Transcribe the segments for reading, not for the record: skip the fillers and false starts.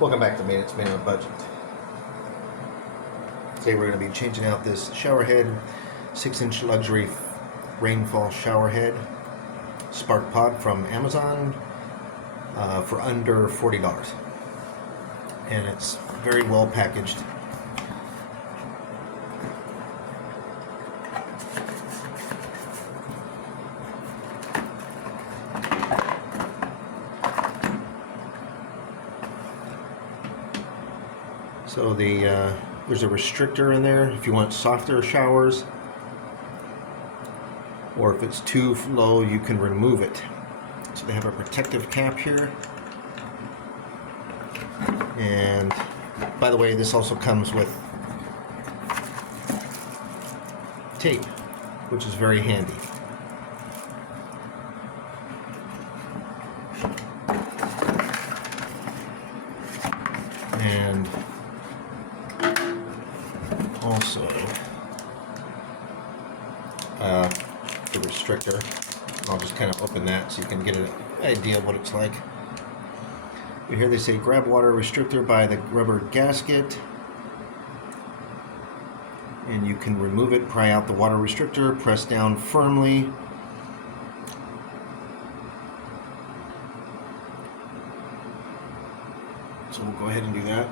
Welcome back to Maintenance Man on a Budget. Today we're going to be changing out this shower head, 6-inch luxury rainfall shower head, sparkpod from Amazon for under $40. And it's very well packaged. So there's a restrictor in there if you want softer showers, or if it's too low you can remove it. So they have a protective cap here, and by the way, this also comes with tape, which is very handy. And also the restrictor. I'll just kind of open that so you can get an idea of what it's like. But here they say grab water restrictor by the rubber gasket, and you can remove it, pry out the water restrictor, press down firmly. So we'll go ahead and do that.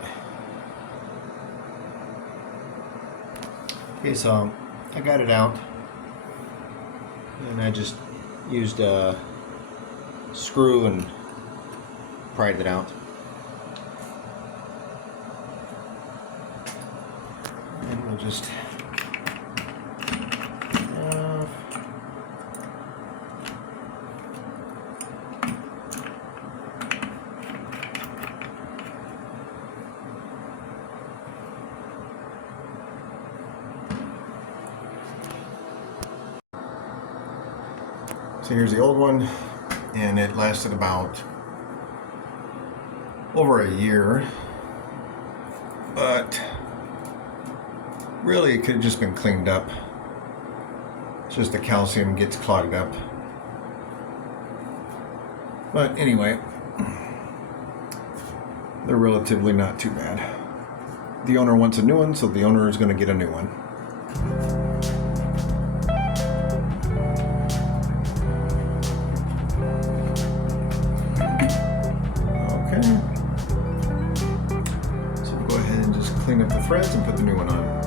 Okay, so I got it out, and I just used a screw and pried it out. And we'll just so here's the old one, and it lasted about over a year, but really it could have just been cleaned up. It's just the calcium gets clogged up. But anyway, they're relatively not too bad. The owner wants a new one, so the owner is going to get a new one. So we'll go ahead and just clean up the threads and put the new one on.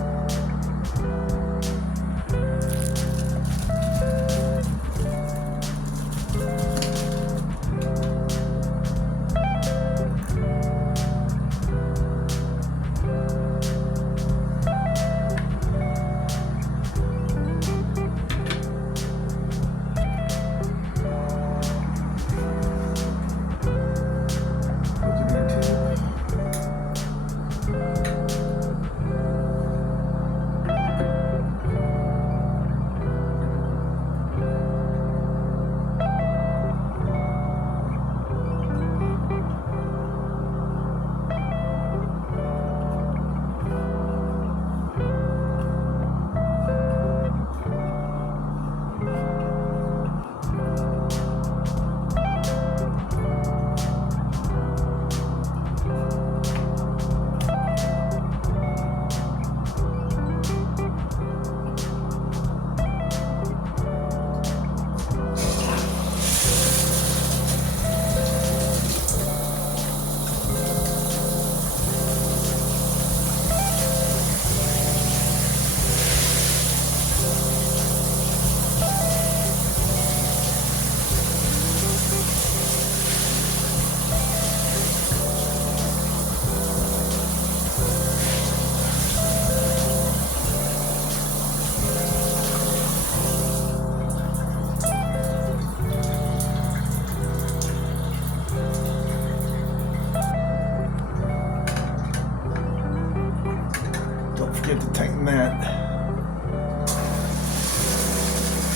Don't forget to tighten that.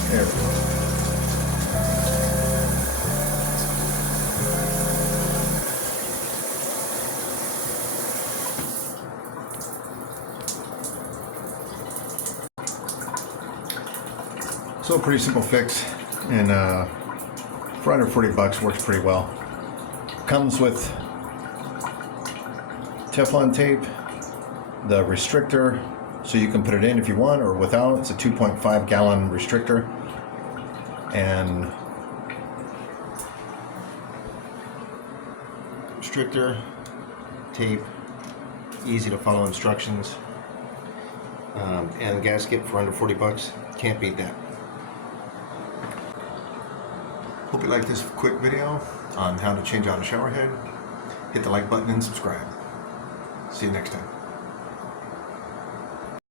There we go. So a pretty simple fix, and for under $40 works pretty well. Comes with Teflon tape, the restrictor, so you can put it in if you want or without. It's a 2.5 gallon restrictor. And restrictor, tape, easy to follow instructions, and gasket for under 40 bucks. Can't beat that. Hope you liked this quick video on how to change out a shower head. Hit the like button and subscribe. See you next time.